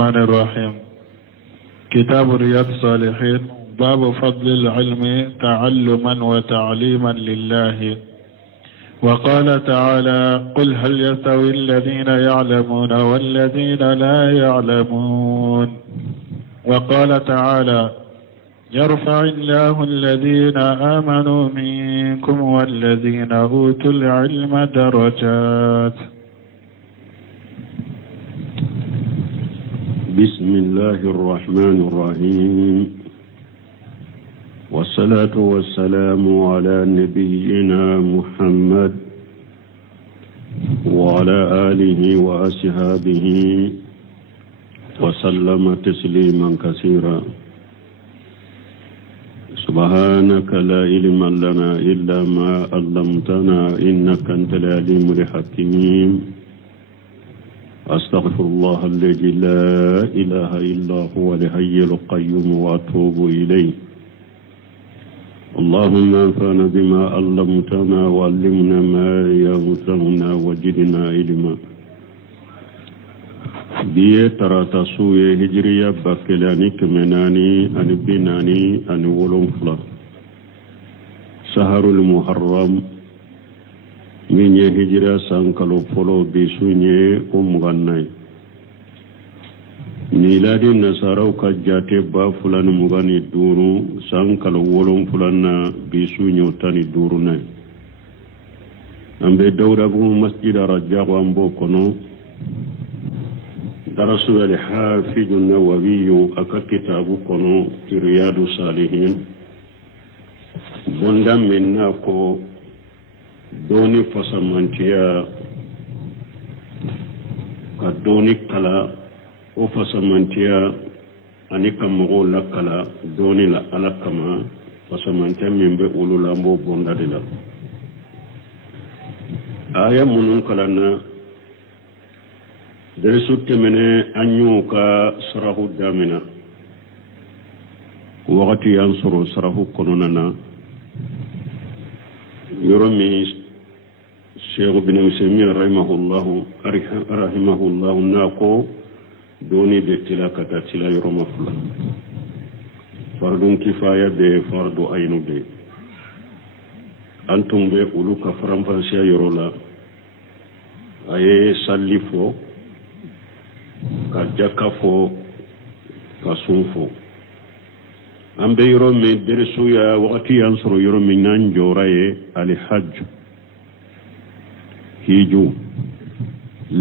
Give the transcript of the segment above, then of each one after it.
الرحمن الرحيم. كتاب رياض الصالحين، باب فضل العلم تعلما وتعليما لله. وقال تعالى: قل هل يستوي الذين يعلمون والذين لا يعلمون. وقال تعالى: يرفع الله الذين آمنوا منكم والذين أوتوا العلم درجات. بسم الله الرحمن الرحيم، والصلاة والسلام على نبينا محمد وعلى آله وأصحابه وسلم تسليما كثيرا. سبحانك لا علم لنا إلا ما علمتنا إنك أنت العليم الحكيم. أستغفر الله الذي لا إله إلا هو الحي القيوم وأتوب إليه. اللهم انفعنا بما علمتنا وعلمنا ما ينفعنا وزدنا علما. biye tarata suye hijriya bakkelani kemenani ani binani ani wolonfula saharul muharram minye hijra sankalo folo bisunye umgannai miladi nasaraw ka jate ba fulan mugani duru sankalo wolonfulana bisunye tani duru nay ambe dawra bu masjid rajab ambo kono درسوا الحافظ النووي أكا كتاب كنو في رياض الصالحين بندم مناكو دوني فسمانتيا كدوني كلا وفسمانتيا أنيكا مغولا كلا دوني لا ألا كما فسمانتيا من بأولو لامبو بندادلا آية منون كلانا درسو تمنى أنيو كا سراهو دامنا وقت ينصر سراهو قنوننا يرمي شيخ بن مسلمين رحمه الله ناكو دوني بتلا كتاتلا يرمى فلا فرد كفاية بفرد أين بي أنتم بأولو كفرم فانسيا يرولا أي سالفو ka jaka fo ka sun fo an bɛ yɔrɔ min derisu ya wagati y'an sɔrɔ yɔrɔ min n'an jɔra ye alhajj hiju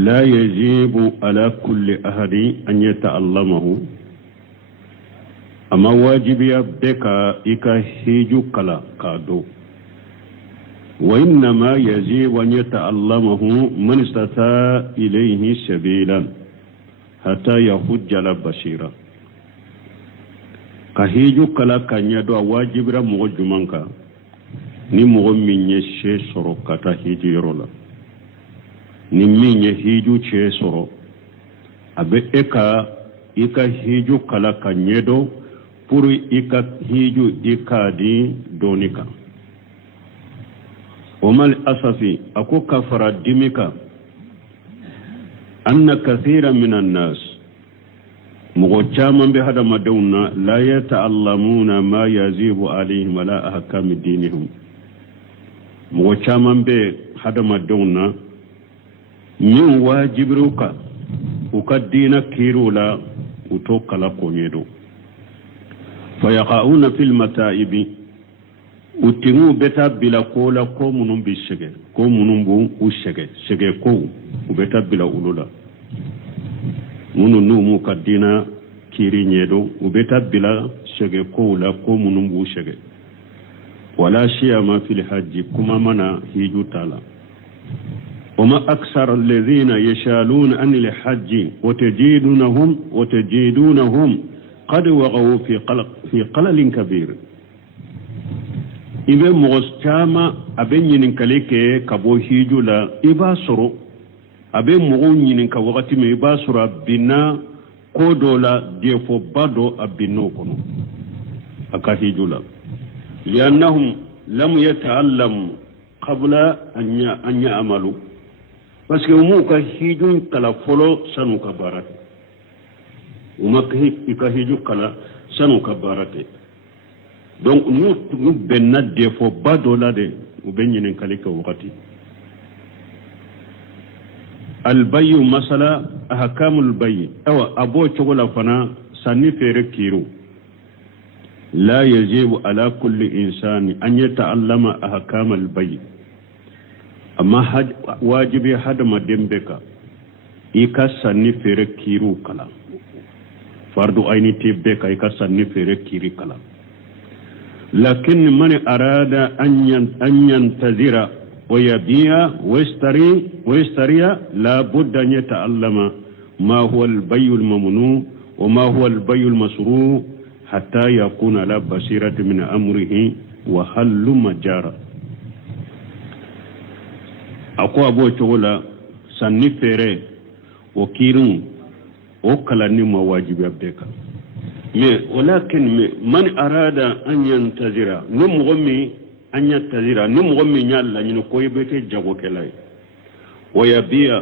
la yajibu ala kulli ahadi an yata'allamahu amma wajibiya bɛɛ ka i ka hiju kala k'a dɔn wa innama yajibu an yata'allamahu man istata'a ilayhi sabilan hatta yahujja la bashira ka hiju kala kanya do wajibira mo jumanka ni mo minye she soro kata hiju yorola ni minye hiju che soro abe eka hiju kala kanya do puru ika hiju ikadi donika omal asafi ako kafara dimika أن كثيرا من الناس مغتاما بهذا مدونا لا يتعلمون ما يزيب عليهم ولا أحكام دينهم مغتاما بهذا مدونا من واجب روكا وكدين كيرولا وتوكا لكونيدو فيقعون في المتائب utimu beta bila kola ko munum bi shege ko munum bu u shege ko u beta bila ulula munu numu kadina kiri nyedo u beta bila shege ko la ko munum bu shege wala shiya ma fil hajj kuma mana hiju tala wama aksar alladhina yashalun an al hajj wa tajidunhum qad waqaw fi qalalin kabir ibe mugostama abe nyinin kaleke kabo hijula iba soro abe mugu nyinin ka wakati me iba soro bina kodola defo bado abino kono aka hijula liannahum lam yata'allamu qabla an ya'malu parce que mu ka hijun kala folo sanu ka barat umakahi ikahiju kala sanu ka barate donc nous benna defo badola de ubenyinen kalika wakati البي مثلا أحكام البي أو أبو شغل فنا سني فيركيرو لا يجب على كل إنسان أن يتعلم أحكام البي أما واجب هذا ما دمبك إيكا سني فيركيرو كلا فرد أين تبك إيكا سني فيركيري كلا لكن من أراد أن ينتظر ويبيع ويشتري لا بد أن يتعلم ما هو البيع الممنوع وما هو البيع المشروع حتى يكون على بصيرة من أمره وحل مجارة أقوى أبو شغلا سنفره وكيرون وكلاني مواجب يبدك ولكن من أراد أن ينتظر نمغمي أن يتذير نمغمي نيالا نينو يبكي جاغو كلاي ويبيع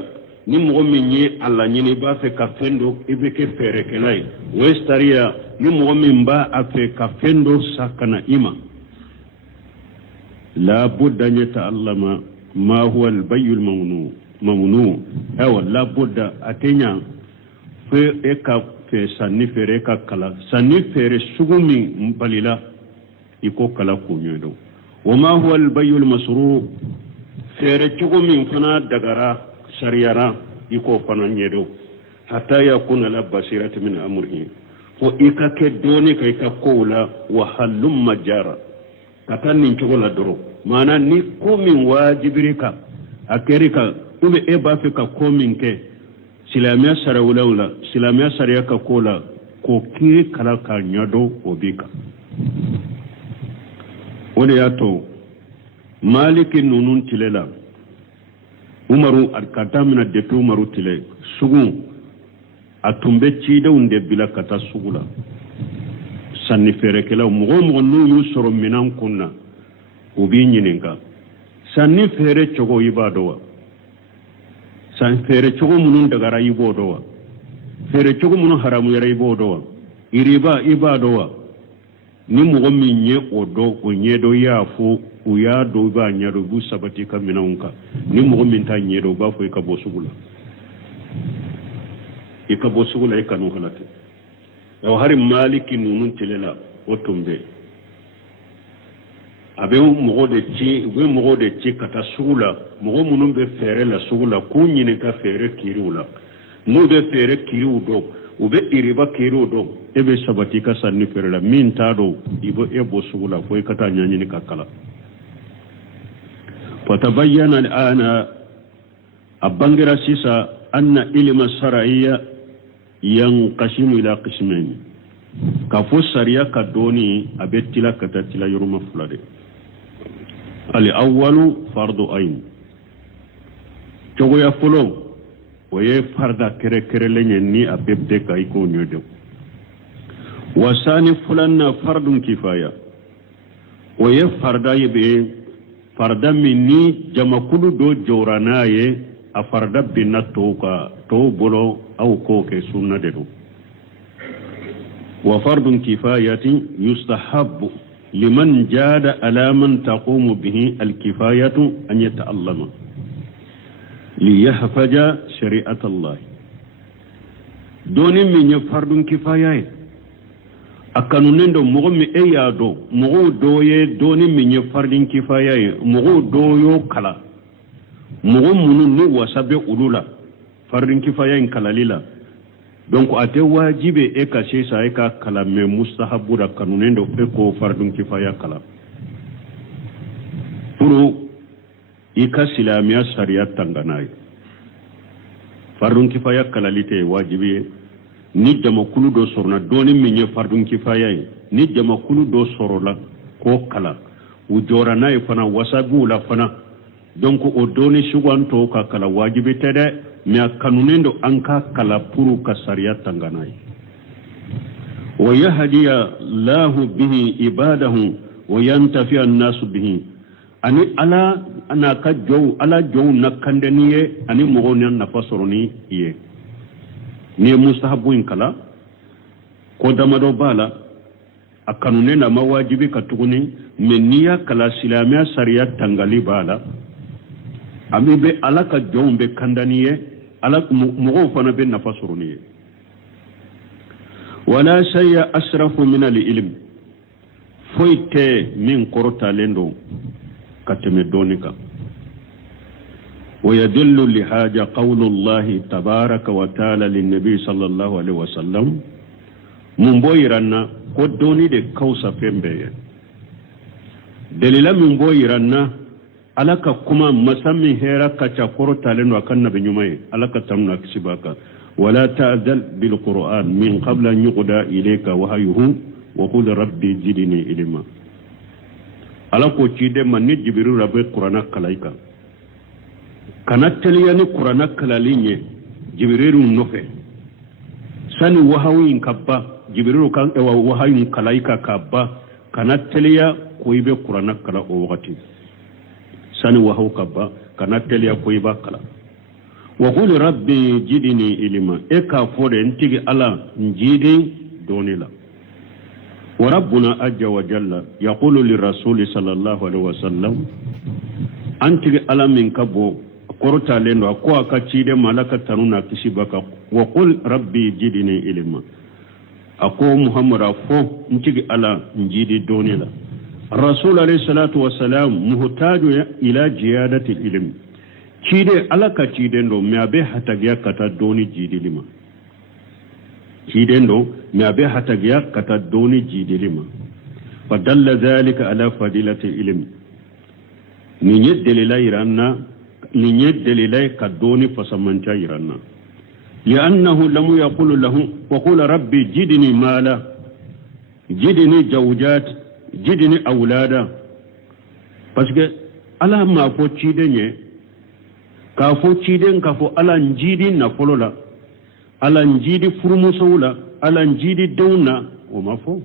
نمغمي نيالا نيني بافي كافندو يبكي فيري كلاي ويستريا نمغمي مبا أفي كافندو ساكنا إما لا بد أن يتعلم ما هو البيع الممنوع أو لا بد أتنيا في إكا في سنفير إكا كلا سنفير سوغمي مباليلا يكو كلا كونيدو وما هو البيع المشروع فيرتشغو من فنا دغرا شريارا يكو فنا نيدو حتى يكون على بصيرة من أمره وإيكا كدوني كيكا قولا وحل مجارا كتاني نشغل درو مانا نيكو من واجبريكا أكيريكا أمي إبا فيكا كومين كي سلاميا سراولاولا سلاميا سرياكا قولا كوكي كالاكا نيادو وبيكا wani ya to malikin nunun tilela umaru arkata mina deto umaru tile sugu a tumbe ci da wunde bila kata sugula sanni fere kela mugo nu soro minan kunna ubi nyininka sanni fere chogo ibadowa san fere chogo munun dagara ibodowa fere chogo munun haramu yara ibodowa iriba ibadowa ni mɔgɔ min ye o dɔn o ɲɛdɔn y'a fɔ u y'a dɔn i b'a ɲɛdɔn i b'u sabati ka minɛnw kan ni mɔgɔ min t'a ɲɛdɔn u b'a fɔ i ka bɔ sugu la i ka bɔ sugu la i kanu kana tɛ aw hari maliki ninnu tile la o tun bɛ a bɛ mɔgɔ de ci u bɛ mɔgɔ de ci ka taa sugu la mɔgɔ minnu bɛ fɛɛrɛ la sugu la k'u ɲini ka fɛɛrɛ kiriw la n'u bɛ fɛɛrɛ kiriw dɔn u bɛ iriba kiriw dɔn e bɛ sabati ka sanni feere la min t'a dɔn i bɛ e bɔ sugu la fo i ka taa ɲɛɲini ka kala fatabayyana al'ana a bangera sisan anna ilma shar'iyya yanqasimu ila qismayn ka fo sariya ka doni a bɛ tila ka taa tila yɔrɔma fila de al-awwalu fardu ayn cogoya fɔlɔ o ye farda kɛrɛkɛrɛlen ye ni a bɛɛ bɛ ka i k'o ɲɛdɔn wasani fulanna fardun kifaya o ye farda ye bɛ farda min ni jamakulu dɔ jɔra n'a ye a farda binna tɔw bolo aw k'o kɛ sunna de don wa fardun kifayati yustahabbu liman jada ala man taqumu bihi alkifayatu an yata'allama liyahfaja shari'at Allah doni min ye fardun kifaya ye a kanunen do mɔgɔ min e y'a dɔn mɔgɔw dɔ ye doni min ye fardun kifaya ye mɔgɔw dɔ y'o kala mɔgɔ minnu ni wasa bɛ olu la fardun kifaya in kalali la donc a tɛ wajibe e ka sisan e ka kala mais mustahabu da kanunen do e ko fardun kifaya kala pour i ka silamɛya sariya tanga n'a ye fardun kifaya kalali tɛ wajibi ye ni jamakulu dɔ sɔrɔla dɔɔni min ye fardun kifaya ye ni jamakulu dɔ sɔrɔla k'o kala u jɔra n'a ye fana wasa b'u la fana donc o dɔɔni sugantɔ ka kala wajibi tɛ dɛ mais a kanunen do an ka kala pour ka sariya tanga n'a ye wa yahdiya lahu bihi ibadahu wa yantafi'a an-nasu bihi ani ala ana ka jow ala jow na kandani ye ani mɔgɔw na nafa sɔrɔ ni ye ni mustahabu in kala ko damado bala a kanune na mawajibi ka tuguni men niya kala silamiya sariya tangali bala ami be ala ka jɔnw be kandaniye ala mɔgɔw fana be nafa sɔrɔniye wala shay'a asrafu min al-ilm foyi tɛ min kɔrɔtalen don ka tɛmɛ dɔɔni kan ويدل لهذا قول الله تبارك وتعالى للنبي صلى الله عليه وسلم من بويرنا قدوني دي كوسا فيمبي دليل من بويرنا alaka kuma masami hera kacha korota leno akanna binyumaye alaka tamna kisibaka wala ta'dal bil qur'an min qabla an yuqda ilayka wahyuhu wa qul rabbi zidni ilma alako chide man jibril rabbe qur'ana kalaika kana teliyani qur'ana kalalinye jibril nofe sani wahawin kabba jibril kan ewa wahawin kalaika kabba kana teliya koibe qur'ana kala o wakati sani wahaw kabba kana teliya koiba kala wa qul rabbi jidni ilma e ka fode ntigi ala njidi donila wa rabbuna ajja wa jalla yaqulu lirrasul sallallahu alaihi wasallam antigi ala min kabo korota lendo ko aka cide malaka tanuna kisibaka wa qul rabbi jidni ilma ako muhammad afo ntigi ala njidi donila الرسول عليه الصلاة والسلام محتاج إلى زيادة العلم كيده على كيدندو ميابه حتى كتا دوني جيدي لما كيدندو ميابه حتى كتا دوني جيدي لما فدل ذلك على فضيلة العلم نيت دليلا يرانا نيت دليلا كدوني فسمنتا يرانا لأنه لم يقول له وقول ربي جدني مالا جدني جوجات jidini aulada parce que ala ma fo cidenye ka fo ciden ka fo ala njidi na folola ala njidi furmusawla ala njidi dawna o ma fo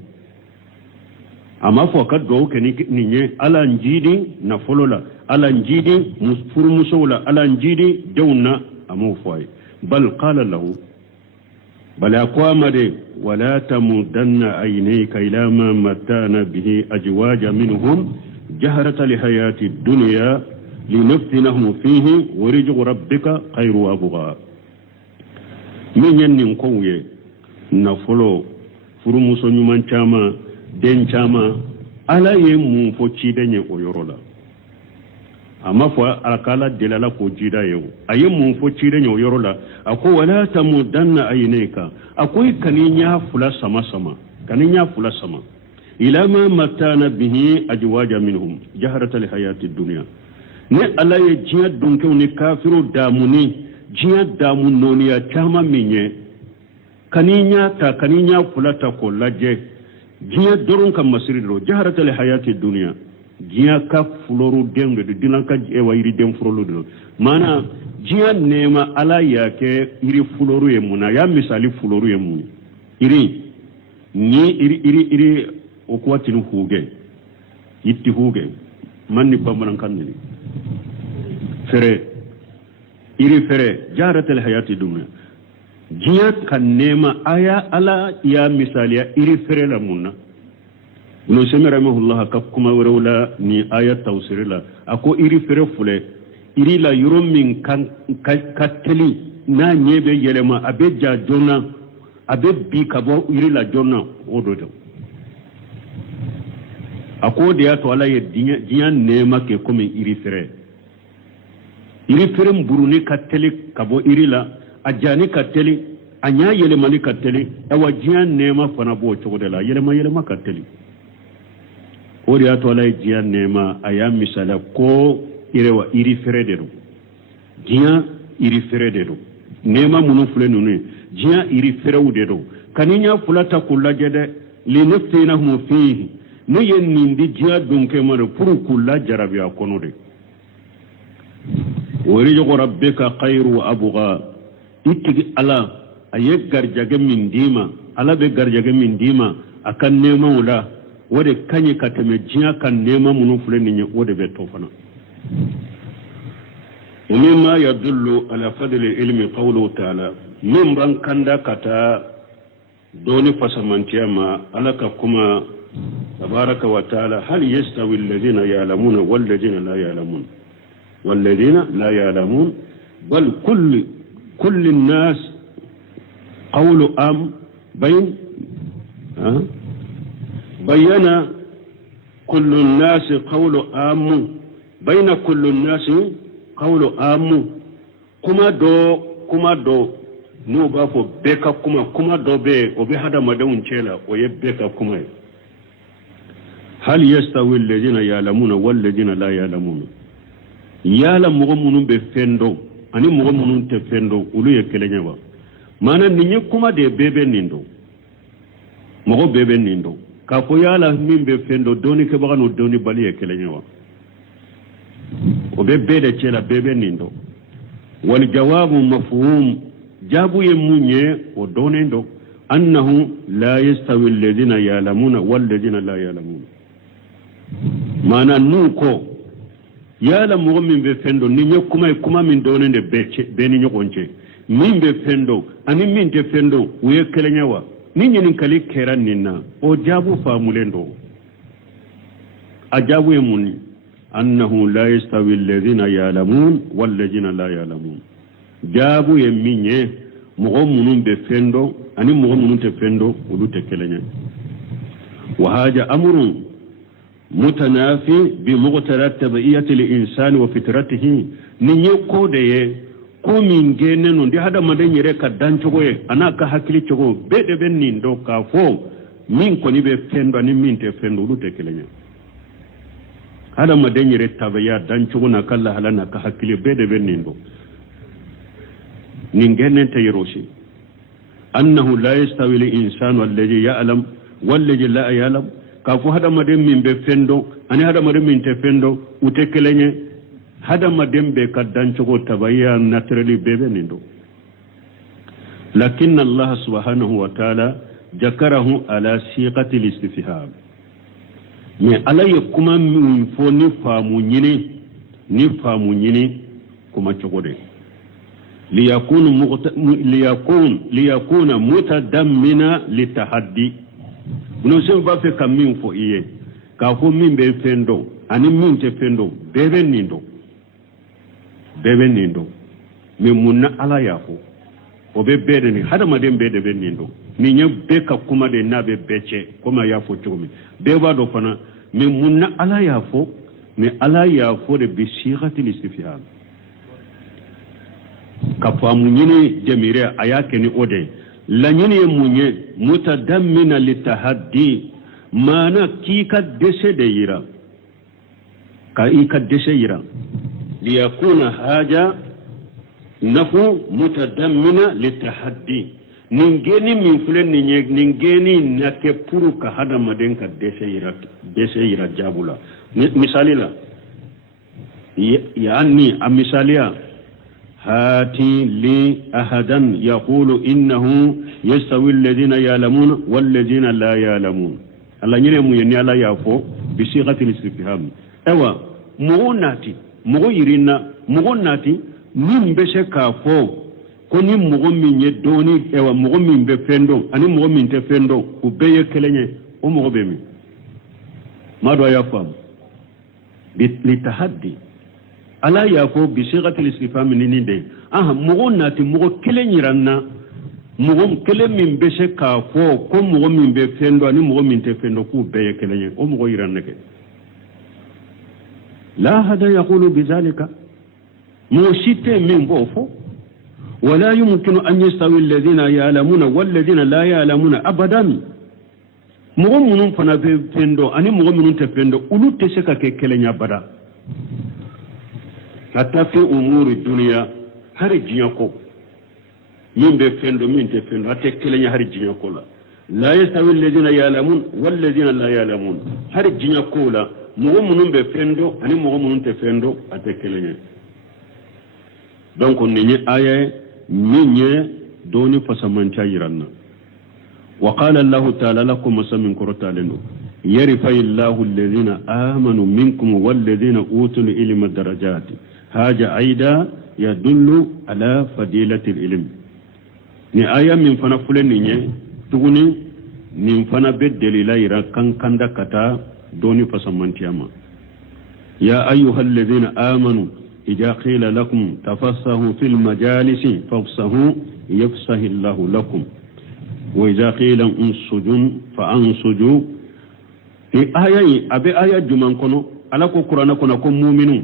ama fo ka do ke ni nye ala njidi na folola ala njidi furmusawla ala njidi dawna amu foy bal qala lahu بل أقوام ولا تمدن عينيك إلى ما متعنا به أزواجا منهم جهرة لحياة الدنيا لنفتنهم فيه ورزق ربك خير وأبقى من ينن قوي نفلو فرموسو نيمان چاما دين چاما ألا يمون فوچي دنيا ويرولا amma fa alkala delala ko jida yau ayin mun fo cire ne yorola ako wala tamudanna ayneka akoy kaninya fula sama kaninya fula sama ila ma matana bihi ajwaja minhum jaharata li hayati dunya ne alaye jiya donke ne kafiru damuni jiya damun noniya tama minye kaninya fula ta ko laje jiya dorun kan masirilo jaharata li hayati dunya jiya ka fuloru dengue de dinanka ewa iri den furolu do mana jiya nema ala yake iri fuloru ye muna ya misali fuloru ye muni iri o kwatinu huge yitti huge manni bamanan kanni fere jaratul hayati dunya jiya kan nema aya ala ya misali ya iri fere la munna no semera mahullah ka kuma wala ni ayat tawsirila ako iri fere fule iri la yurum min kan kateli na nyebe yelema abeja jona abebbi kabo iri la jona ododo ako de ya to ala ye dinya nema ke comme iri fere mburuni kateli kabo iri la ajani kateli anya yelema ni kateli awa jiya nema fana bo chogodela yelema kateli ori ato ala jiya nema aya misala ko irewa iri fere dedo jiya iri fere dedo nema munu fule nune jiya iri fere udedo kaninya fulata kula jede linaftinahum fihi ne yenindi jiya dunke mare puru kula jarabi akono de ori jogo rabbika khairu wa abgha itigi ala aye garjage min dima ala be garjage min dima akan nema wala wode kanye katame jiya kan nema munu fule ninye wode be tofana mimma yadullu ala fadli ilmi qawlu ta'ala min ran kanda kata دوني فسمانتيا ما ألك كما تبارك وتعالى هل يستوي الذين يعلمون والذين لا يعلمون بل كل الناس قول بين بين كل الناس قول بين كل الناس قول كما دو no ba fo beka kuma dobe o be hada madawun cela o ye beka kuma hal yastawi alladhina ya'lamuna wal ladina la ya'lamuna yala mogo munun be fendo ani mogo munun te fendo ulu ye kelenya ba mana ninye kuma de bebe nindo mogo bebe nindo ka fo yala min be fendo doni ke bagano doni bali ye kelenya wa o be bede cela bebe nindo wal jawabu mafhum جابوا يمونيه ودونيندو أنه لا يستوي الذين يعلمون والذين لا يعلمون معنى نوكو يعلم من بفندو نينيو كما من دونين بيني نيوكونجي من بفندو أني من تفندو ويكلنيوا نيني نكالي كيران نينا وجابوا فاموليندو أجابوا يموني أنه لا يستوي الذين يعلمون والذين لا يعلمون jaabu ye minye mogo munun be fendo ani mogo munun te fendo ulu te kelenya wa haja amrun mutanafi bi muqtarat tabi'ati al-insani wa fitratihi ni nyeko de ye ko min gene no ndi hada maden yere ka dancogo ye anaka hakili cogo be de ben nin do ka fo min ko ni be fendo ani min te fendo ulu te kelenya hada maden yere tabiya dancogo na kala halana ka hakili be de ben nin do نينجن تيروشي أنه لا يستوي الإنسان والذي يعلم والذي لا يعلم كافو هذا مدم من بفندو أنا هذا مدم من تفندو وتكلني هذا مدم بكدان شغل تبايا ناترلي بيبنيندو لكن الله سبحانه وتعالى ذكره على صيغة الاستفهام من على يكما من فوني فامو نيني كما شغله ليكون متضمنا للتحدي بنوسم بافي كمين فو إيه كافو مين بفندو أني مين تفندو بيبن نيندو من منا على يافو وبيبن هذا ما دين بيبن نيندو من يبكى كما دين نابي بيتشي كما يافو تشومي بيبا دو فنا من منا على يافو من على يافو بصيغة الاستفهام kafamu nyini jamire ayake ni ode la nyini munye mutadammina litahaddi mana kika dese de yira ka ika dese yira liyakuna haja nafu mutadammina litahaddi ningeni min fulen ningeni nake puru ka hada maden ka dese yira jabula misali la yani amisalia هاتي لي أحدا يقول إنه يستوي الذين يعلمون والذين لا يعلمون الله ينمو يني على يافو بصيغة الاستفهام أوا مغناتي من بشكافو كوني مغمين يدوني أوا مغمين بفندو أني مغمين تفندو وبيه كلني ومغبمي ماذا يفهم للتحدي ala yafo bi sigatil istifham nininde mogo nati mogo kelen yiranna mogo kelen min be se ka fo ko mogo min be fendo ani mogo min te fendo ku be kelen o mogo yiranne la hada yaqulu bizalika موشيته من بوفو ولا يمكن أن يستوي الذين يعلمون والذين لا يعلمون أبدا مغمون فنا فندو أني مغمون تفندو أولو تسكا كيكلين يبدا حتى في أمور الدنيا هاري جيانكو من بفندو من تفندو حتى كلين هاري جيانكو لا يستوي الذين يعلمون والذين لا يعلمون هاري جيانكو لا مغمون بفندو أني مغمون تفندو حتى كلين donc ni aya minye doni fasamanta yiranna wa qala allah ta'ala lakum masamin qur'aninu yarfa illahu alladhina amanu minkum walladhina utul ilma darajat haja aida yadullu ala fadilati alilm ni aya min fana fulani nye tuguni nin fana be delila yira kankanda kata doni fasamantiyama ya ayyuhal ladhina amanu idha qila lakum tafassahu fil majalisi fafsahu yafsahu Allahu lakum wa idha qila unsujun fa ansuju ayayi abe aya juman kono ala ko qur'ana kono ko mu'minu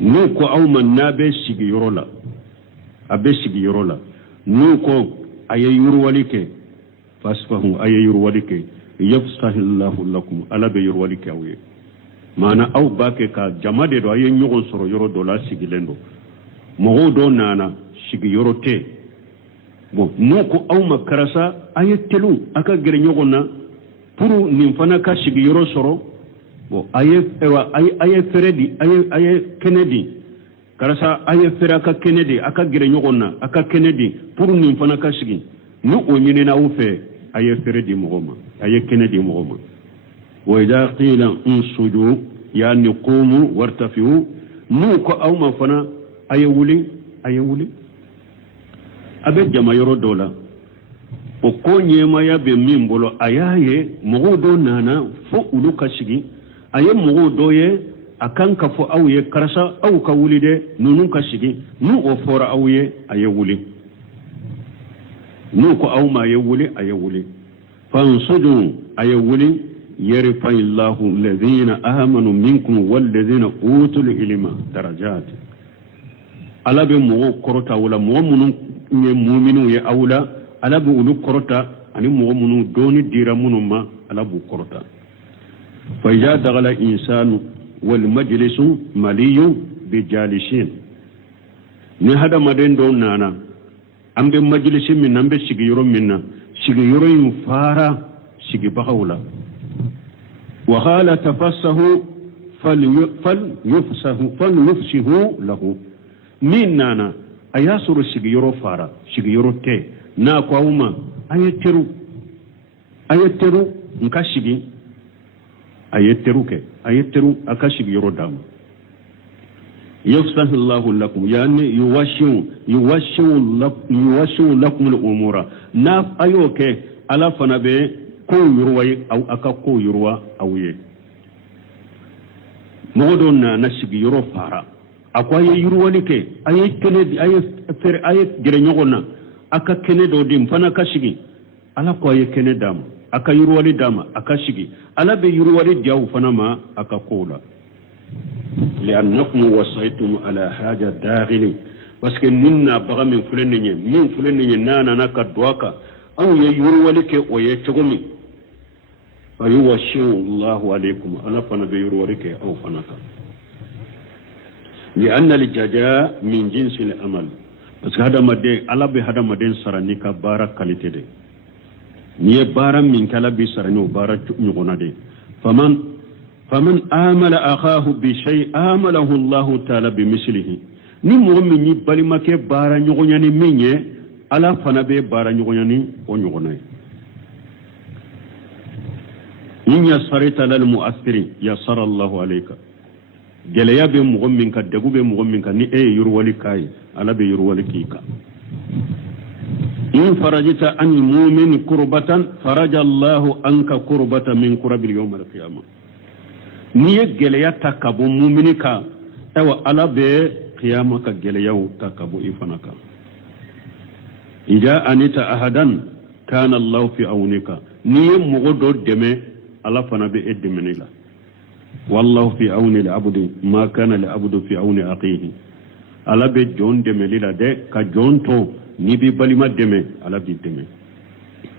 nu ko awman nabe sigi yorola abe sigi yorola nu ko aye yurwalike fasfahu aye yurwalike yafsahu Allahu lakum ala be yurwalike awye mana aw bake ka jamade do aye nyogon soro yoro do la sigi lendo mo do nana sigi yoro te bon nu ko awma karasa aye telu aka gere nyogon na pour nin fana ka sigi yoro soro bo aye feredi aye kennedy karasa aye fera ka kennedy aka gere nyogonna aka kennedy pour nin fana ka sigi nu o nyine na ufe aye feredi mogoma aye kennedy mogoma wa idha qila unsuju yani qumu wartafiu nu ko awma fana aye wuli abe jama yoro dola o ko nyema ya be min bolo ayaye mogodo nana fo ulu ka sigi aye mogodo ye akan ka fo awye karasa aw ka wuli de nunun ka sigi nu o fora awye aye wuli nu ko awma aye wuli fansudu aye wuli yarfa Allahu alladhina amanu minkum walladhina utul ilma darajat ala be mogo korota wala mo munun ne mu'minu ye awla ala bu ulu korota ani mogo munu doni dira munuma ala bu korota fa ya dagala insanu wal majlisu maliyu bi jalishin ni hada maden don nana ambe majlisin min ambe sigi yoro minna sigi yoro yin fara sigi bahawla wa qala tafassahu falyufsihu lahu min nana ayasuru sigi yoro fara sigi yoro te na kwa uma ayeteru nkashigi ayeteru akashigi yoro damu yafsahu Allahu lakum yani yuwashiu lakum al-umura na ayoke ala fanabe ko yurwa au aka ko yurwa awye modon na shigi yoro fara akwa yurwa like ayekene gere nyogona aka kene do dim fana kashigi ala ko ye kene dam aka yurwali dama aka shigi ala be yurwali diaw fana ma aka kola li'annakum wasaytum ala haja daghili parce que ninna baga min fulenni nana naka doaka aw ye yurwali ke o ye tugumi fa yuwashu Allahu alaykum ala fana be yurwali ke aw fana ka li'anna al-jaza min jinsi al-amal parce que hadamade ala be hadamaden sarani ka bara qualité de ni bara min kala bi sarani bara nyugona de faman amala akhahu bi shay amalahu Allah ta'ala bi mislihi ni mu'min ni balima ke bara nyugonya ni minye ala fana be bara nyugonya ni o nyugona in yasarita lil mu'athiri yasara Allah alayka geleya be mu'min ka degu be mu'min ka ni yurwali kai ala be yurwali kika in farajita an mu'min kurbatan faraja Allahu anka kurbatan min kurabil yawm al-qiyamah ni geleya takabu mu'minika ewa ala be qiyamah ka geleya takabu ifanaka ija anita ahadan kana Allah fi awnika ni mugodo deme ala fana be edmenila wallahu fi awni al-abdi ma kana al-abdu fi awni aqihi ala be jon deme lila de ka jonto ni bi balima deme ala bi deme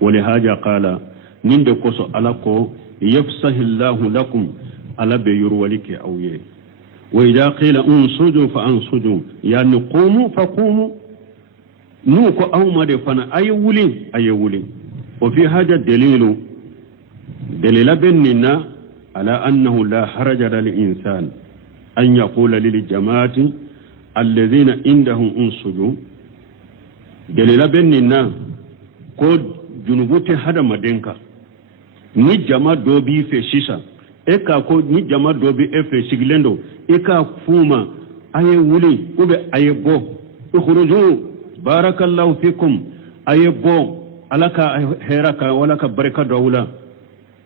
wali haja qala ninde koso ala ko yafsahillahu lakum ala be yurwalike awye wa idha qila unsuju fa ansuju yani qumu fa qumu nu ko awma de fana ayewuli wa fi haja dalila benna على أنه لا حرج للإنسان أن يقول للجماعة الذين عندهم أنسجوا دليل بيننا كود جنوبت هذا مدينك ni jama dobi fe shisha eka ko ni jama dobi efe siglendo eka fuma aye wuli ube aye bo ukhruju barakallahu fikum aye bo alaka heraka wala ka baraka dawla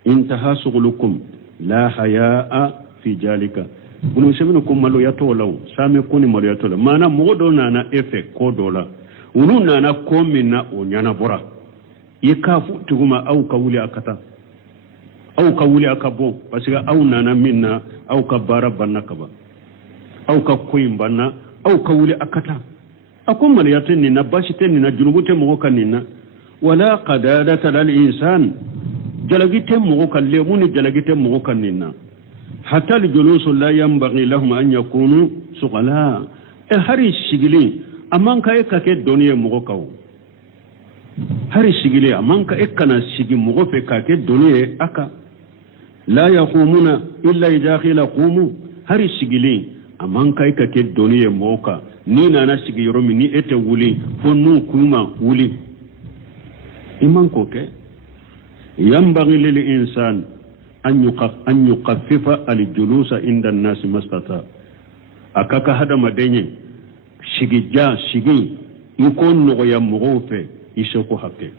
intaha sughulukum la hayaa fi jalika bunu semino ko malo yatolaw same kuni malo yatola mana modo nana efe ko dola unu nana ko minna o nyana bora yikafu tuguma au kawuli akata au kawuli akabo parce que au nana minna au ka bara banna kaba au ka koyin banna au kawuli akata akon malo yatenni na bashitenni na junubute mo kanina wala qadadata lil insan jalagite mo kan lemuni jalagite mo kanina hatta al-julus la yanbaghi lahum an yakunu suqala hari sigili amanka ekake doniye mo kaw hari sigili amanka ekana sigi mo fe kake doniye aka la yaqumuna illa idha khila qumu hari sigili amanka ekake doniye mo ka ni nana sigi yoromi ni ete wuli fonu kuma wuli iman ko ke yanbaghi lil insan an yuqaffifa al-julusa inda an-nas mastata akaka hada madenye shigi ikon no ya mugofe isoko hakke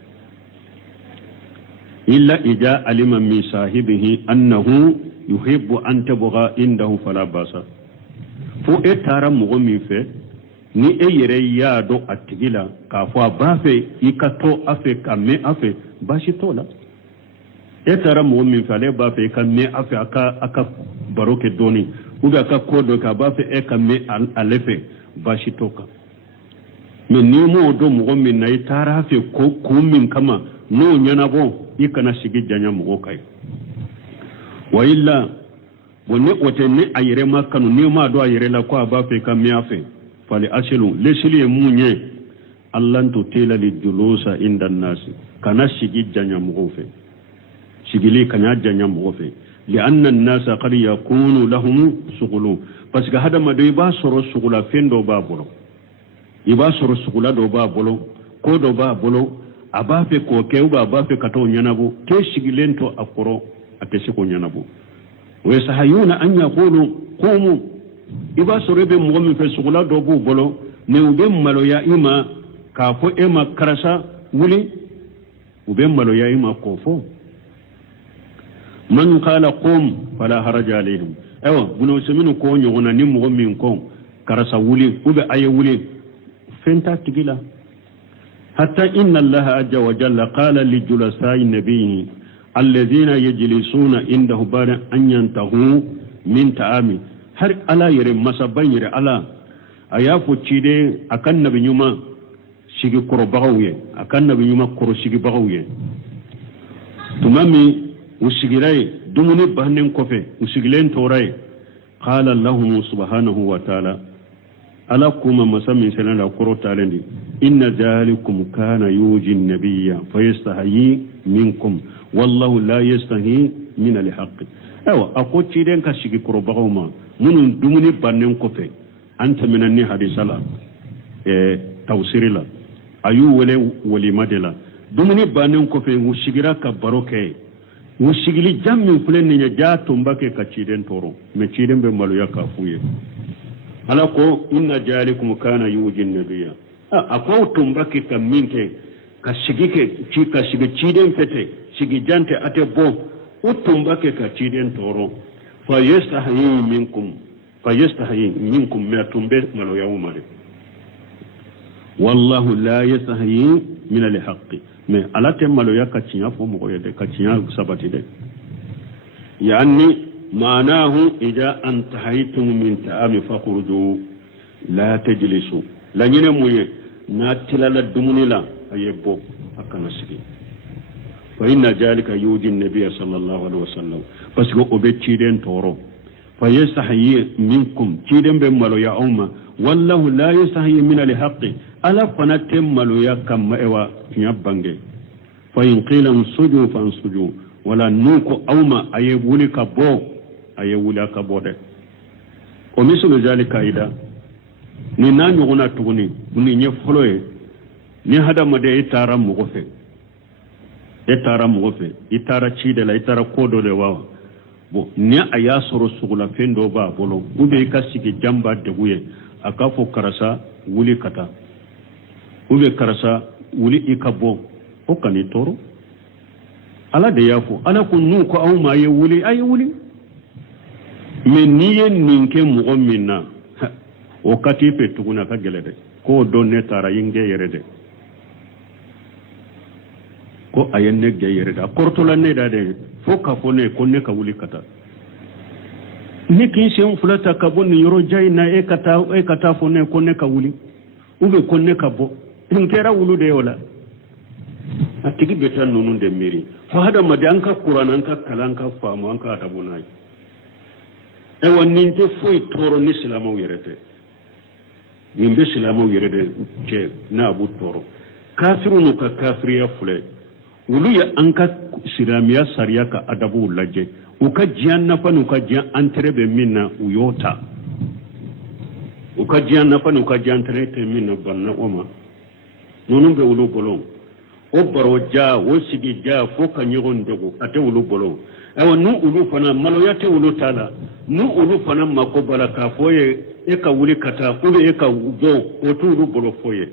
illa ija alima min sahibihi annahu yuhibbu an tabgha indahu fala basa fo etara mugo mi fe ni eyere yado atigila ka fo bafe ikato afe kame afe bashi tola etara mo min fale ba fe kan me afi aka baroke doni uga ka kodo ka ba fe e kan me alefe bashi toka men ni mo do mo min na itara fe ko min kama no nyana bo ikana shigi janya mo kai wa illa woni otenne ayire makanu ni ma do ayire la ko ba fe kan me afi fali asilu lesili munye allantu tela li julusa inda nasi kana shigi janya mo fe sigili kanya janya mofe li anna an-nasa qad yakunu lahum sughulu parce que hada madai ba soro sugula fendo ba bolo iba soro sugula do ba bolo ko do ba bolo abafe ko kewba abafe kato nyanabo ke sigilento akoro atese ko nyanabo wa sahayuna an yaqulu qumu iba soro be mo mi fe sugula do bu bolo ne ube malo ya ima ka fo ema karasa wuli ube malo ya ima kofo man qala qum fala haraja alayhim awa buno semino ko nyona ni mo min ko karasa wuli ube aye wuli fenta tigila hatta inna allaha azza wa jalla qala li julasa'i nabiyyi alladhina yajlisuna indahu ba'da an yantahu min ta'ami har ala yare masaban yare ala ayafu cide akan nabi nyuma sigi koro bagawye akan nabi nyuma koro sigi bagawye tumami usigirai dumuni bahnen kofe usigilen torai qala lahum subhanahu wa ta'ala ala kuma masamin sanala koro talendi inna zalikum kana yuji an-nabiyya fayastahi minkum wallahu la yastahi min al-haqq awa akoti den ka sigi koro bagawma munun dumuni bahnen kofe anta minanni hadisala tawsirila ayu wali madela dumuni bahnen kofe usigira ka baroke musigili jammi fulen ni ja tumbake ka ciden toro me ciden be malu yakafuye ala ko inna jalikum kana yujin nabiyya akwa tumbake ka minke ka sigike ci ka sige ciden fete sigi jante ate bo utumbake ka ciden toro fa yastahi minkum ma tumbe malu yawmare wallahu la yastahi min al-haqqi mais ala te malo ya kacinya fo mo yede kacinya sabati de yani ma'anahu idha antahaytum min ta'ami fakhruju la tajlisu la nyene moye na tilala dumunila ayebo akana sigi fa inna jalika yuji nabiy sallallahu alaihi wasallam parce que obe ciden toro fa yastahi minkum ciden be malo ya umma wallahu la yastahi min al-haqqi ala fanatem malo ya kam ewa nyabange fa in qila ansuju fa ansuju wala nuko awma ayewuli ka bo de o misulu zalika ida ni nanyo gona tuguni ni nye foloye ni hada made itara mugofe itara chide la itara kodo le wawa bo ni aya soro sugula fendo ba bolo ube kasiki jamba de guye akafo karasa wuli kata ube karasa wuli ikabo o kani toro ala de y'a fɔ ala ko n'u ko aw ma a ye wuli mais n'i ye nin kɛ mɔgɔ min na o ka t'i fɛ tuguni a ka gɛlɛ dɛ k'o don ne taara ye n gɛn yɛrɛ dɛ ko a ye ne gɛn yɛrɛ dɛ a kɔrɔtɔla ne da dɛ fo k'a fɔ ne ko ne ka wuli ka taa ne k'i sen fila ta ka bɔ nin yɔrɔ jan in na e ka taa fɔ ne ko ne ka wuli ou bien ko ne ka bɔ nin kɛra wulu de ye o la a tigi bɛ taa ninnu de miiri fo hadamaden an ka kuranna an ka kalan an ka faamu an ka adabu n'a ye ewa nin tɛ foyi tɔɔrɔ ni silamɛw yɛrɛ tɛ nin bɛ silamɛw yɛrɛ de cɛ n'a b'u tɔɔrɔ kafiriw n'u ka kafiriya filɛ olu ye an ka silamɛya sariya ka adabuw lajɛ u ka diɲɛ nafa n'u ka diɲɛ intérêt bɛ min na u y'o ta u ka diɲɛ nafa n'u ka diɲɛ intérêt tɛ min na banna o ma ninnu bɛ olu bolo o baro ja o sigi ja fo ka ɲɔgɔn dogo a tɛ olu bolo awa nu olu fana maloya tɛ olu ta la nu olu fana mako bala k'a fɔ ye e ka wuli ka taa ou bien e ka bɔ o t'olu bolo fɔ ye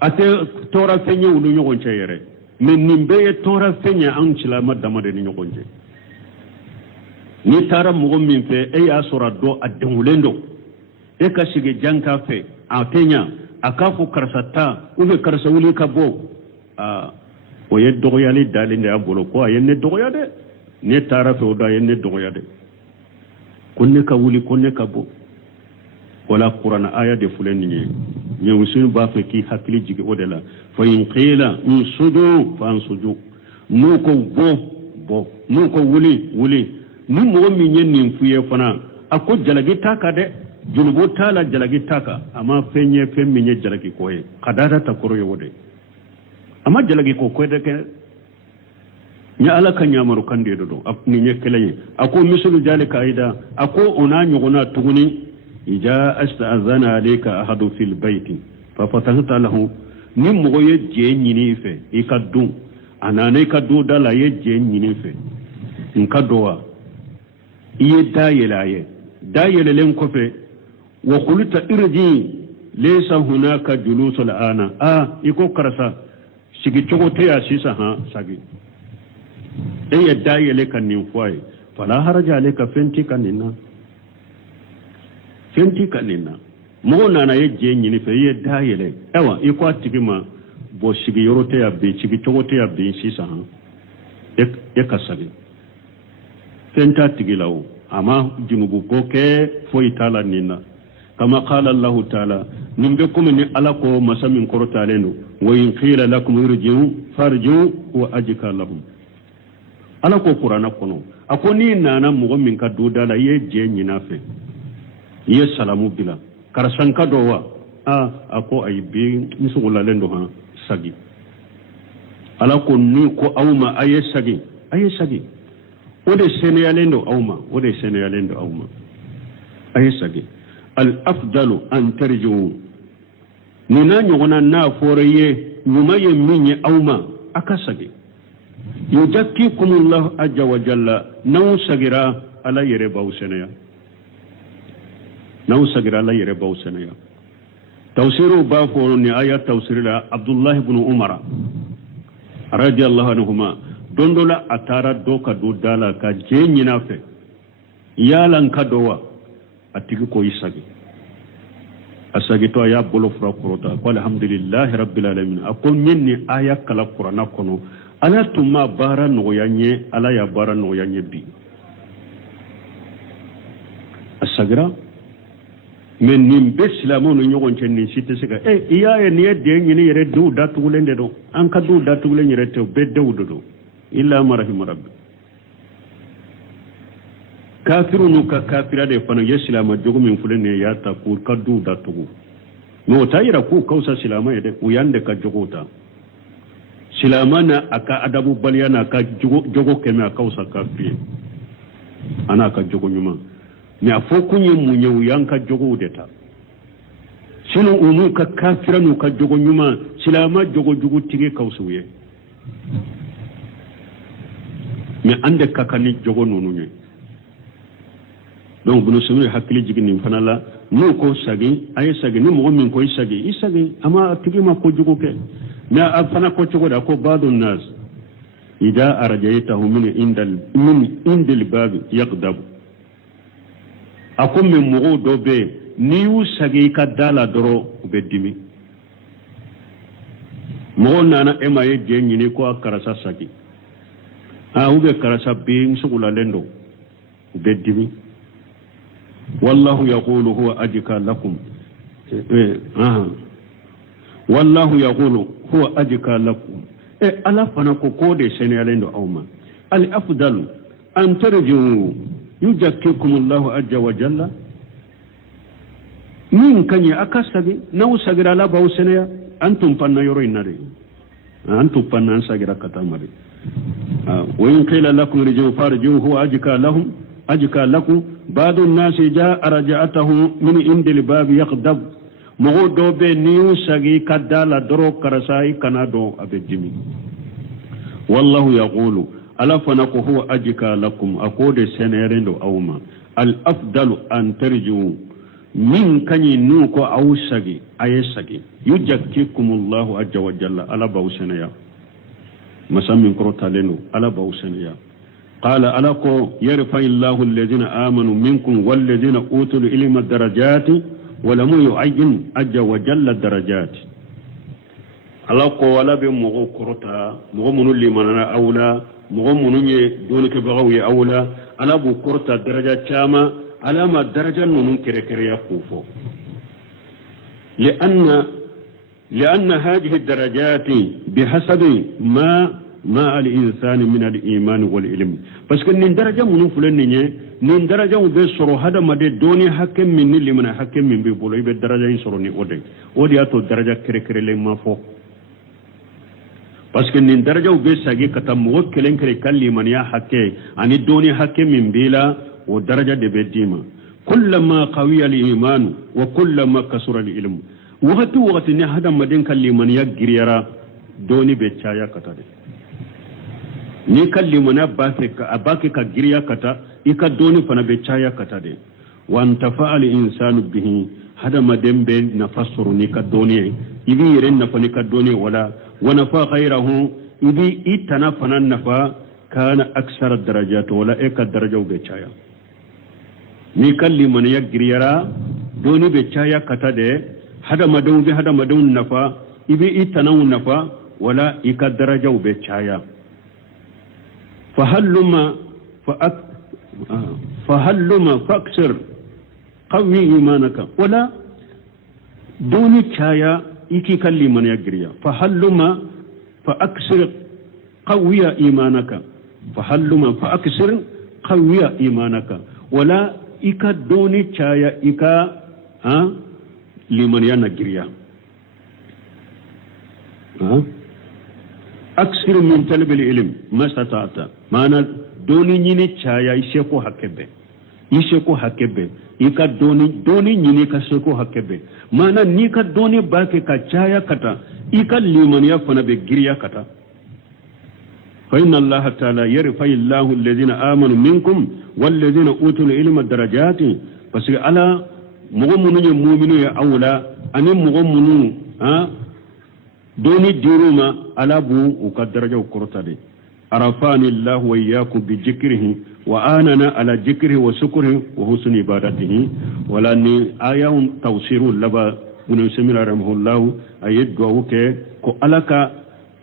a tɛ tɔɔrɔ fɛn ye olu ɲɔgɔn cɛ yɛrɛ mais nin bɛɛ ye tɔɔrɔ fɛn ye an silamɛ dama de ni ɲɔgɔn cɛ n'i taara mɔgɔ min fɛ e y'a sɔrɔ a dɔ a dengulen don e ka sigi jan k'a fɛ a tɛ ɲa a k'a fɔ karisa ta ou bien karisa wuli ka bɔ o ye dɔgɔyali dalen de y'a bolo ko a ye ne dɔgɔya dɛ ne taara fɛ o don a ye ne dɔgɔya dɛ ko ne ka wuli ko ne ka bɔ wala kuranna aya de filɛ nin ye ɲɛwusu b'a fɛ k'i hakili jigin o de la fa in qila nsudu fa ansudu n'u ko bɔ n'u ko wuli ni mɔgɔ min ye nin f'i ye fana a ko jalaki t'a kan dɛ junubo t'a la jalaki t'a kan a ma fɛn ye fɛn min ye jalaki ko ye ka d'a ta kɔrɔ ye o de a ma jalaki ko dɛ kɛ ni ala ka ɲamaru kan de don nin ye kelen ye a ko misulu jalika aida a ko o n'a ɲɔgɔnna tuguni ija asta'azana alayka ahadu fil bayti fa fatahta lahu ni mɔgɔ ye jɛ ɲini i fɛ i ka dun a nana i ka dun da la i ye jɛ ɲini i fɛ n ka dɔn wa i ye da yɛlɛ a ye da yɛlɛlen kɔfɛ wa qulta irji laysa hunaka julusul ana i ko karisa sigi cogo tɛ yan sisan han sagi e ye da yɛlɛ ka nin fɔ a ye fala haraja ale ka fɛn ti ka nin na mɔgɔ nana ye jɛ ɲini fɛ i ye da yɛlɛ ayiwa i ko a tigi ma bɔn sigiyɔrɔ tɛ yan bi sigi cogo tɛ yan bi sisan han e ka sagi fɛn t'a tigi la o a ma junubu ko kɛ foyi t'a la nin na kama qala Allahu ta'ala nin bɛ komi ni ala ko masa min kɔrɔtalen don wa in qila lakum irji'u farji'u wa ajka lahum ala ko kuranna kɔnɔ a ko n'i nana mɔgɔ min ka du da la i ye jɛ ɲina fɛ i ye salamu bila karisan ka dɔ wa a ko ayi bi n sogolalen don han sagi ala ko ni ko aw ma a ye sagi o de seneyalen don aw ma a ye sagi al afdalu an tarji'u ni n'a ɲɔgɔnna n'a fɔra i ye ɲuman ye min ye aw ma a ka sagi yuzakkikumullahu azza wa jalla n'aw sagira ala yɛrɛ b'aw sɛnɛya tawsiriw b'a fɔ ni aya tawsiri la abdullahi ibn umar radiyallahu anhuma don dɔ la a taara dɔ ka don da la ka jɛ ɲina fɛ yala n ka dɔ wa a tigi ko i sagi a sagitɔ a y'a bolo fura kɔrɔta ko alhamdulillahi rabbil alamin a ko n ye nin aya kala kuranna kɔnɔ ala tun ma baara nɔgɔya n ye ala y'a baara nɔgɔya n ye bi a sagira mais nin bɛ silamɛw ni ɲɔgɔn cɛ nin si tɛ se ka i y'a ye nin ye den ɲini yɛrɛ denw datugulen de don an ka denw datugulen yɛrɛ tɛ u bɛɛ denw de don illa ma rahima rabbi kafiru n'u ka kafira de fana ye silamɛ jogo min filɛ nin ye y'a ta k'u ka denw datugu mais o t'a yira k'u ka fisa silamɛ ye dɛ u y'an de ka jogow ta silamɛ n'a a ka adabu baliya n'a ka jogo kɛmɛ a ka fisa kafiri ye a n'a ka jogo ɲuman mais a fɔ kun ye mun ye u y'an ka jogow de ta sinon u n'u ka kafira n'u ka jogo ɲuman silamɛ jogo jugu tigi ka fisa u ye mais an de ka kan ni jogo ninnu ye donc bunu sunu hakili jigin nin fana la n'u ko sagi a ye sagi ni mɔgɔ min ko i sagi a ma tigi ma ko jugu kɛ na afana ko cogo da ko badun nas ida arjaytahu min indal bab yaqdab akum min mugo dobe ni usagi ka dala doro be dimi mo nana ema ye je nyini ko akarasa sagi ube karasa be sugula lendo be dimi wallahu yaqulu huwa ajka lakum wallahu yaqulu huwa ajka lakum ala fana ko kode senelendo awma al afdalu an tarju yujakkikum Allah azza wa jalla min kanye akasabi na usagira la ba usene antum panna yoro inare antum panna sagira katamare wa in qila lakum riju farju huwa ajka lakum ba'd an-nas jaa raja'atuhu min indil bab yaqdab mo do be ni usagi kadala doro karasai kanado abejimi wallahu yaqulu ala fanako huwa ajka lakum akode senerendo awma al afdalu an tarju min kanyi nu ko awsagi ayesagi yujakkikum Allah azza wa jalla ala bawsanaya masamin krotalenu ala bawsanaya qala ala ko yarfa illahu alladhina amanu minkum walladhina utul ilma darajati wa lam yu'ayyin azza wa jalla darajati ala ko wala be mo krota mo munu limanana awla mo munu ye doni ke bagawi awla ala bu krota daraja chama على ما الدرجة ممكن يكوفو لأن هذه الدرجات بحسب ما الإنسان من الإيمان والعلم بس كن درجة منفلن نين درجة وبسرو هذا ما دوني حكم من اللي من حكم من بيقولوا يبي الدرجة يسروني ودي أتو درجة كري لما فوق بس كن درجة وبساجي كتام وكلن كري كلي من يا حكي عن الدوني حكم من بلا ودرجة دبديما كلما قوي الإيمان وكلما كسر العلم وقت هذا مدين كلمن يجريرا دوني بتشايا كتا ni kallimuna abake ka giriya kata ika doni fana bechaya kata de wan tafa'al insanu bihi hada madembe nafasuru ni ka doni ibi yiren nafa ni ka doni wala wana fa khairahu ibi itana fana nafa kana aksara darajat wala eka daraja bechaya ni kallimuna ya giriyara doni bechaya kata de hada madun nafa ibi itana nafa wala ika daraja bechaya فهلما فاكسر قوي إيمانك ولا دوني تشايا إيكي كلي من يجريا فهلما فأكسر قوي إيمانك فهلما فأكسر قوي إيمانك ولا إيكا دوني تشايا إيكا لمن ينجريا أكثر من طلب العلم ما استطعت معنى دوني نيني تشايا يشيكو حكبه إيكا دوني نيني كشيكو حكبه معنى نيكا دوني باكي كتشايا كتا إيكا لمن يفن بجريا كتا فإن الله تعالى يرفع الله الذين آمنوا منكم والذين أوتوا العلم الدرجات بس على مغمنون مؤمنون أولا أن مغمنون دوني ديروما على بو وكدرجة وكرتادي عرفاني الله وإياكم بذكره وآننا على ذكره وشكره وحسن عبادته ولاني آية توصير لبا من سمير رحمه الله أيد ووك كو ألكا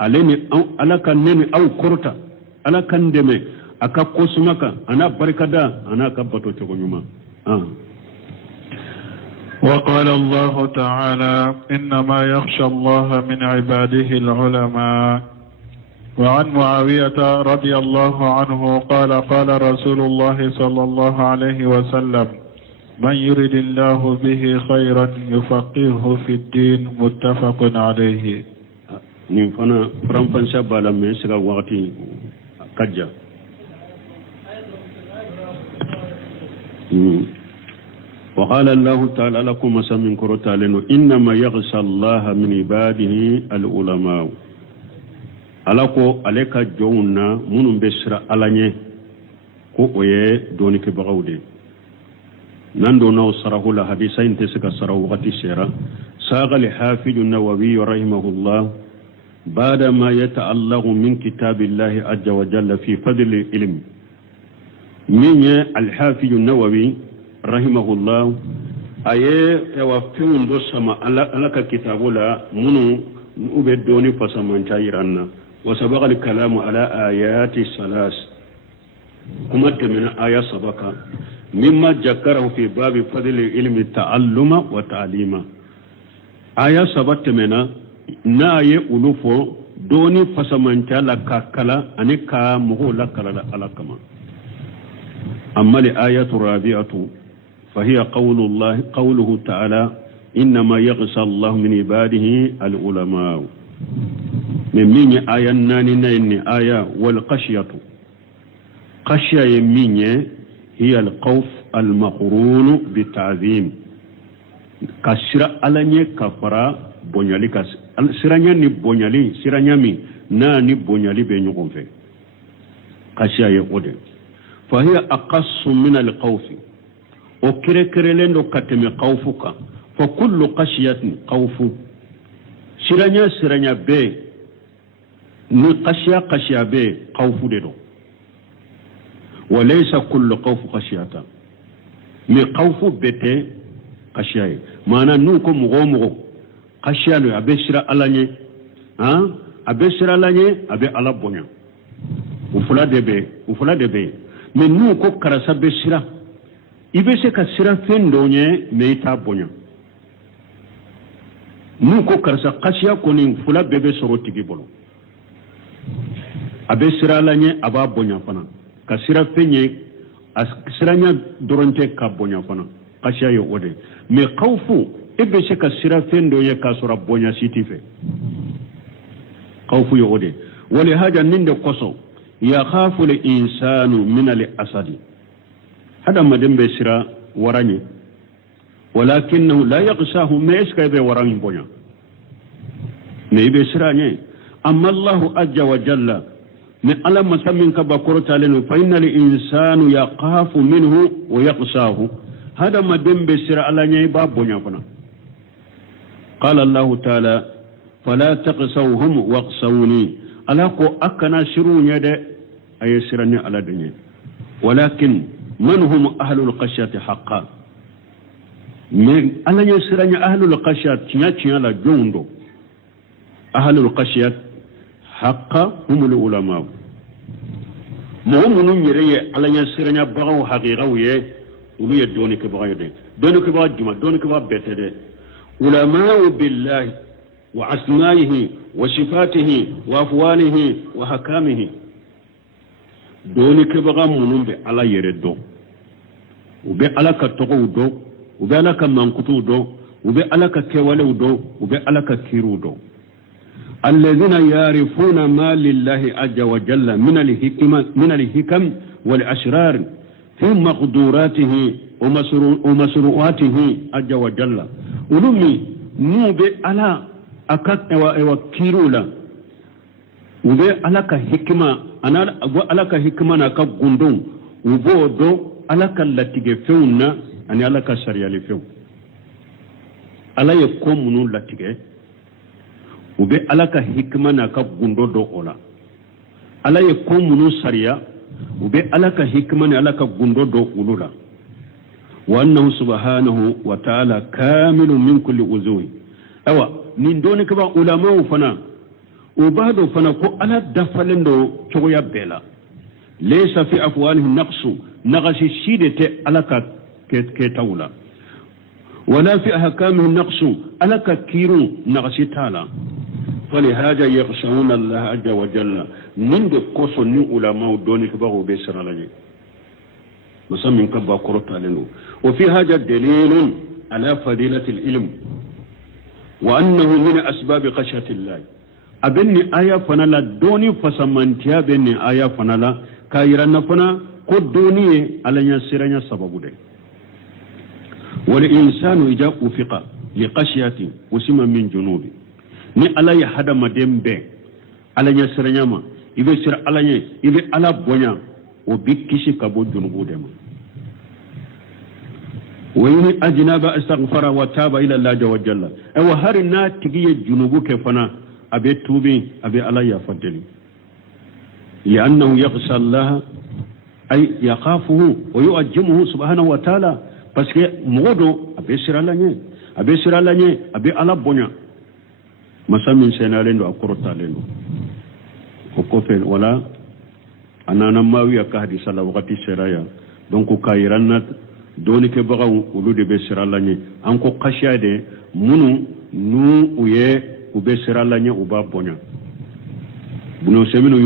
عليني أو ألكا نمي أو كرتا ألكا ندمي أكا قسمك أنا بركدا أنا كبتو تغنيما وقال الله تعالى إنما يخشى الله من عباده العلماء وعن معاوية رضي الله عنه قال قال رسول الله صلى الله عليه وسلم من يرد الله به خيرا يفقهه في الدين متفق عليه نفنا فرنفن شبالا من سغا وقتي كجا وقال الله تعالى لكم مسامين كروتالين إنما يغشى الله من عباده العلماء alako aleka jowna munum besra alanye ko oye doni ke bagawde nando naw sarahu la hadisa inte sika sarahu waqti sera sagal hafiz an-nawawi rahimahullah بعدما يتعلق من كتاب الله عز وجل في فضل العلم من الحافظ النووي رحمه الله وفيهم بسما لك كتاب لا منو أبدوني فسمن شايرنا وسبق الكلام على آيات الثلاث كما من آية سبقة مما ذكره في باب فضل العلم تعلم وتعليم آية سبقة منا ناي ألوفو دوني فسمن شالا كاكلا أنكا مهو لكلا على كما أما الآية الرابعة فهي قوله تعالى إنما يغشى الله من عباده العلماء من آية ناني آية والقشية قشية يمين هي القوف المقرون بالتعظيم كسر ألني كفرا بنيالي سرانيا ني بنيالي سرانيا مي ناني بنيالي بينيكم في قشية يقول فهي أقص من القوف وكركرلين كتم قوفك فكل قشية قوف سرانيا بي ني قشية بي قوف ديرو وليس كل قوف قشية مي قوف بيتي قشية مانا نوكو مغو قشية أبي سرا ألاني أبي سرا ألاني أبي ألا بونيا وفلا دبي mais nous ko karasa be sira ibe se ka sira fendo nye meita bonya nous ko karasa qasiya ko ni fula bebe soro tigi bolo abe sira lanye aba bonya fana ka sira fenye as siranya doronte ka bonya fana qasiya yo ode mais khawfu ibe se ka sira fendo nye ka sora bonya sitife khawfu yo ode wali haja ninde koso يخاف الإنسان من الأسد هذا ما دم بسرا وراني ولكنه لا يغشاه ما يسكى وراني بنيا ما يبسراني أما الله عز وجل من ألم سمين كبكرت لنا فإن الإنسان يخاف منه ويغشاه هذا ما دم بسرا على نيبا بنيا فنا قال الله تعالى فلا تقسوهم واقسوني ألاكو أكنا شرون يد أي سرني على الدنيا ولكن من هم أهل القشية حقا من ألا يسرني أهل القشية تيا لا جوندو أهل القشية حقا هم العلماء مهم يري ألا يسرني بغوا حقيقة ويه ولي دوني كبغا يدي دوني كبغا جمع دوني كبغا بيتدي علماء بالله وأسمائه وصفاته وأفواله وحكامه دوني كبغا منون على يردو وبي على كتقو دو وبي على كمانكتو دو وبي على كيوالو دو وبي على كيرو دو الذين يعرفون ما لله عز وجل من الحكم والأسرار في مقدوراته ومسروعاته عز وجل ولمي نوبي على akat ewa kirula ube alaka hikma ana alaka hikma na ka gundun ubo do alaka latige feuna ani alaka sharia le feu ala ye ko munu latige ube alaka hikma na ka gundo do ola ala ye ko munu sharia ube alaka hikma na alaka gundo do ulula wa annahu subhanahu wa ta'ala kamilun min kulli uzwi awa nin doni kaba ulama fana ubado fana ko ala dafalendo cogoya bela laysa fi afwalihi naqsu naqasi shidete alaka ke tawla wala fi ahkamihi naqsu alaka kiru naqasi tala فلهذا يخشون الله عز وجل من قص علماء دوني كبا وبسر لني مسمى كبا قرط لنو وفي هذا دليل على فضيلة العلم وأنه من أسباب خشية الله أبني آية فنالا دوني فسمانتيا بني آية فنالا كايرانا فنا قد دوني على يسيرنا سبب ده والإنسان إذا وفق لخشية وسمى من جنوبه ni ala ya hada madem be ala nya siranya ma ibe sir ala nya ibe ala bonya o bikkishi kabo junubu dem wa yini ajnaba astaghfara wa taba ila allah jalla wa harina tigiye junubu ke fana abe tubi abe ala ya fadeli li'annahu yakhsha Allah ay yakhafuhu wa yu'ajjimuhu subhanahu wa ta'ala parce que modo abe siralanye abe ala bonya masamin senalendo akorotalen ko kofe wala anana mawiya ka hadisa la wakati seraya donc ka yiranna doni ke baga ulu de be siralanye an ko khashade munu nu uye ube siralanye uba bonya buno semino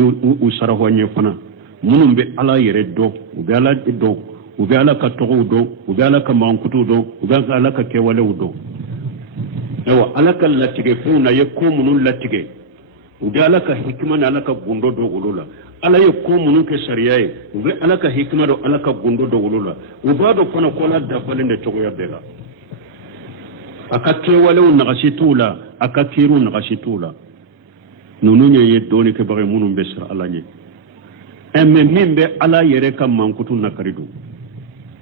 u sarahwanye fana munu be ala yere do ube ala do ube ala ka togo do ube ala ka mankutu do ube ala ka kewale do ewa ala ka latige funa ye ko munu latige ube ala ka hikma na ala ka gundo do ulula ala ye ko munu ke sariya ye ube ala ka hikma do ala ka gundo do ulula uba do fana ko la dabalende togo ya bela aka kewale nagashitula aka kiru nagashitula nununye ye doni ke bare munu be sir ala nye emme mimbe ala yere kam mankutu nakaridu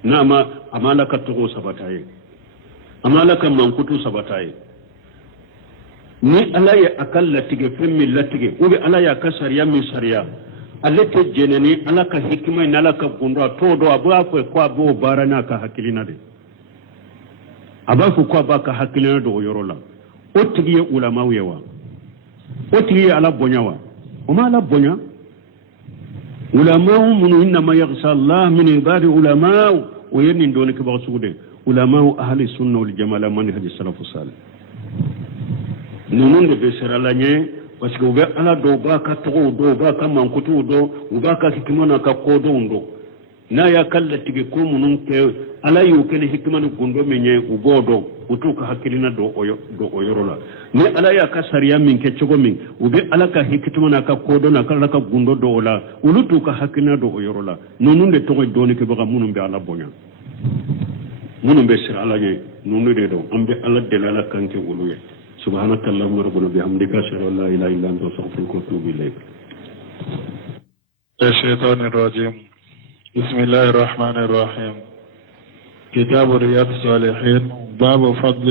nama amala ka togo sabataye amala ka mankutu sabataye ni ala ye akal latige femmi latige ube ala ya kasariya min sariya alete jeneni ala ka hikima ina ala ka gundo to do abu afwe kwa bo barana ka hakilina de abafu kwa baka hakilina do yorola otigiye ulama wewa otigiye ala bonyawa uma ala bonya ulama munu inma yakhsha Allah min ibadi ulama o yenin doni ke ba suude ulama ahli sunna wal jamaa manhaj salaf salih nunun de be seralanye parce que ube ala do ba ka to do ba ka mankutu do uba ka hikimana ka kodo ndo na ya kalla tige ko munun ke ala yu kele hikimana gundo menye ubodo utuka hakilina do oyorola ne ala ya ka sariya min ke chogo min ube ala ka hikimana ka kodo na kala ka gundo do ola ulutuka hakilina do oyorola nunun de to do ne ke ba munun be ala bonya munun be sir ala ye nunu de do ambe ala delala kanke uluye سبحانك اللهم ربنا بحمدك اشهد ان لا اله الا انت استغفرك واتوب اليك. الشيطان الرجيم. بسم الله الرحمن الرحيم. كتاب رياض الصالحين باب فضل